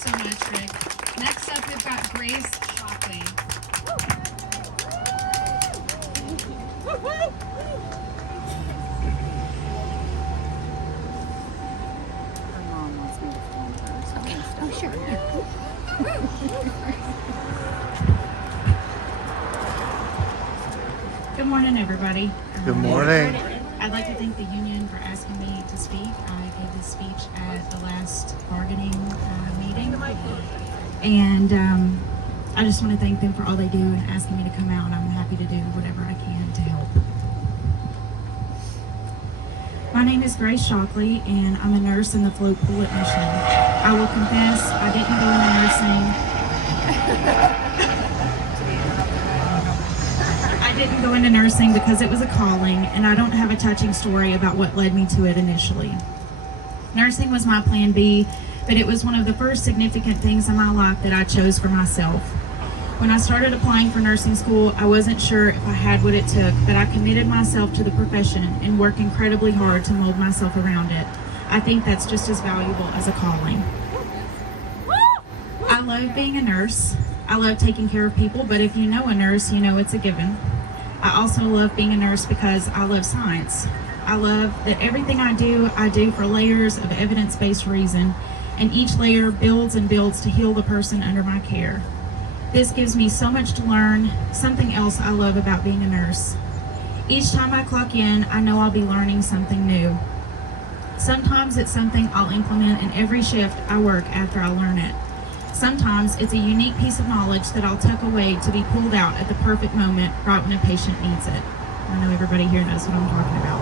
so much, Rick. Next up, we've got Grace Shockley. Her mom wants me to film her, so I'm going to stop. Oh, sure. Good morning, everybody. Good morning. I'd like to thank the union for asking me to speak. I gave this speech at the last bargaining meeting, and I just want to thank them for all they do and asking me to come out, and I'm happy to do whatever I can to help. My name is Grace Shockley, and I'm a nurse in the float pool admission. I will confess, I didn't go into nursing. I didn't go into nursing because it was a calling, and I don't have a touching story about what led me to it initially. Nursing was my plan B, but it was one of the first significant things in my life that I chose for myself. When I started applying for nursing school, I wasn't sure if I had what it took, but I committed myself to the profession and worked incredibly hard to mold myself around it. I think that's just as valuable as a calling. I love being a nurse. I love taking care of people, but if you know a nurse, you know it's a given. I also love being a nurse because I love science. I love that everything I do for layers of evidence-based reason, and each layer builds and builds to heal the person under my care. This gives me so much to learn, something else I love about being a nurse. Each time I clock in, I know I'll be learning something new. Sometimes it's something I'll implement in every shift I work after I learn it. Sometimes it's a unique piece of knowledge that I'll tuck away to be pulled out at the perfect moment right when a patient needs it. I know everybody here knows what I'm talking about.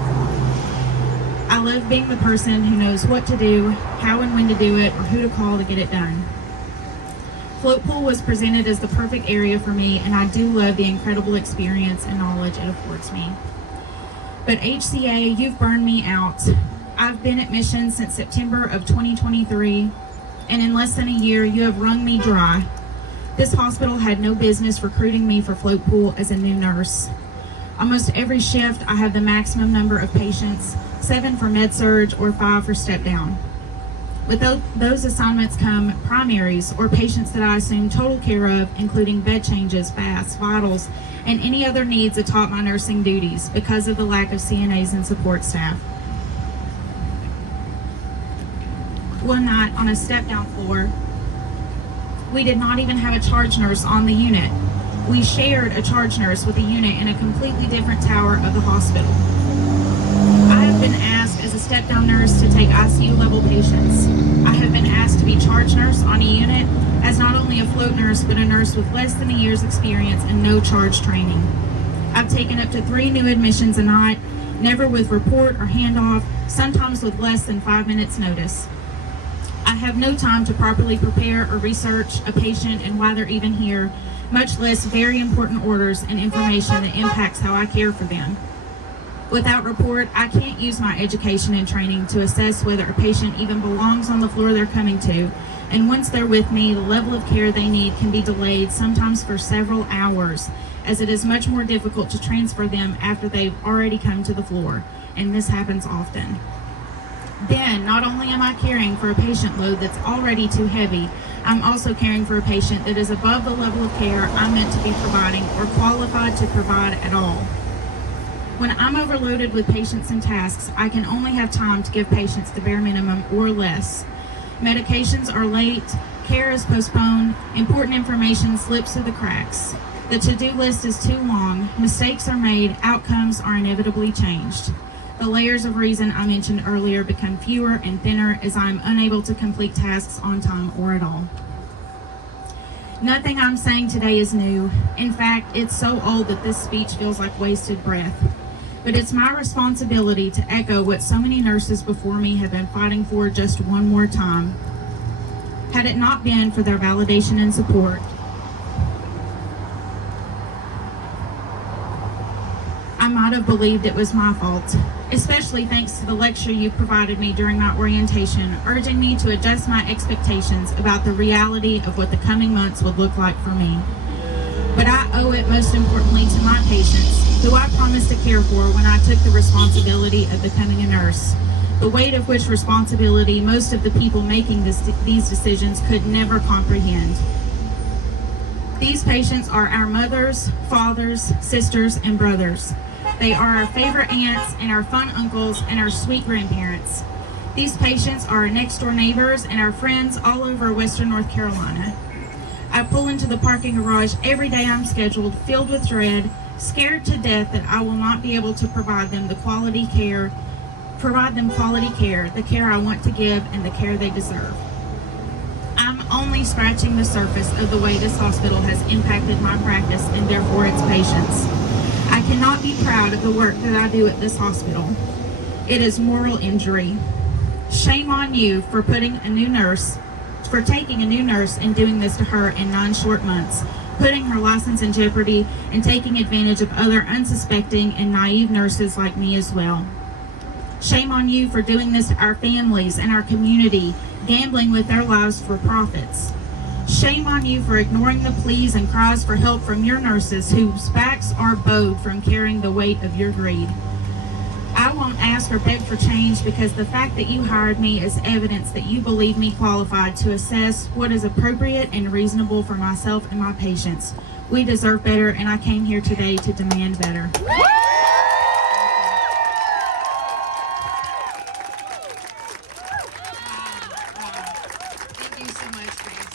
I love being the person who knows what to do, how and when to do it, or who to call to get it done. Float pool was presented as the perfect area for me, and I do love the incredible experience and knowledge it affords me. But HCA, you've burned me out. I've been at Mission since September of 2023, and in less than a year, you have wrung me dry. This hospital had no business recruiting me for float pool as a new nurse. Almost every shift, I have the maximum number of patients, 7 for med-surg or 5 for step-down. With those assignments come primaries, or patients that I assume total care of, including bed changes, baths, vitals, and any other needs atop my nursing duties because of the lack of CNAs and support staff. One night on a step-down floor, we did not even have a charge nurse on the unit. We shared a charge nurse with a unit in a completely different tower of the hospital. I have been asked as a step-down nurse to take ICU level patients. I have been asked to be charge nurse on a unit as not only a float nurse, but a nurse with less than a year's experience and no charge training. I've taken up to 3 new admissions a night, never with report or handoff, sometimes with less than 5 minutes notice. I have no time to properly prepare or research a patient and why they're even here, much less very important orders and information that impacts how I care for them. Without report, I can't use my education and training to assess whether a patient even belongs on the floor they're coming to, and once they're with me, the level of care they need can be delayed, sometimes for several hours, as it is much more difficult to transfer them after they've already come to the floor, and this happens often. Then, not only am I caring for a patient load that's already too heavy, I'm also caring for a patient that is above the level of care I'm meant to be providing or qualified to provide at all. When I'm overloaded with patients and tasks, I can only have time to give patients the bare minimum or less. Medications are late, care is postponed, important information slips through the cracks. The to-do list is too long, mistakes are made, outcomes are inevitably changed. The layers of reason I mentioned earlier become fewer and thinner as I am unable to complete tasks on time or at all. Nothing I'm saying today is new. In fact, it's so old that this speech feels like wasted breath. But it's my responsibility to echo what so many nurses before me have been fighting for just one more time. Had it not been for their validation and support, I might have believed it was my fault, especially thanks to the lecture you provided me during my orientation, urging me to adjust my expectations about the reality of what the coming months would look like for me. But I owe it most importantly to my patients, who I promised to care for when I took the responsibility of becoming a nurse. the weight of which responsibility most of the people making these decisions could never comprehend. These patients are our mothers, fathers, sisters, and brothers. They are our favorite aunts and our fun uncles and our sweet grandparents. These patients are our next door neighbors and our friends all over Western North Carolina. I pull into the parking garage every day I'm scheduled, filled with dread, scared to death that I will not be able to provide them quality care, the care I want to give and the care they deserve. I'm only scratching the surface of the way this hospital has impacted my practice and therefore its patients. I cannot be proud of the work that I do at this hospital. It is moral injury. Shame on you for taking a new nurse and doing this to her in 9 short months, putting her license in jeopardy and taking advantage of other unsuspecting and naive nurses like me as well. Shame on you for doing this to our families and our community, gambling with their lives for profits. Shame on you for ignoring the pleas and cries for help from your nurses whose backs are bowed from carrying the weight of your greed. I won't ask or beg for change because the fact that you hired me is evidence that you believe me qualified to assess what is appropriate and reasonable for myself and my patients. We deserve better, and I came here today to demand better. Thank you so much, Grace.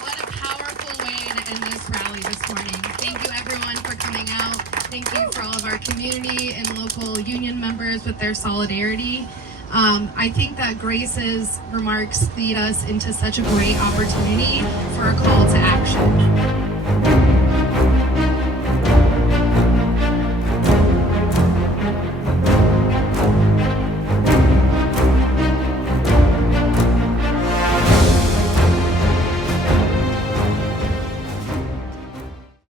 What a powerful way to end this rally this morning. Thank you everyone for coming out. Thank you for all of our community and local union members with their solidarity. I think that Grace's remarks lead us into such a great opportunity for a call to action.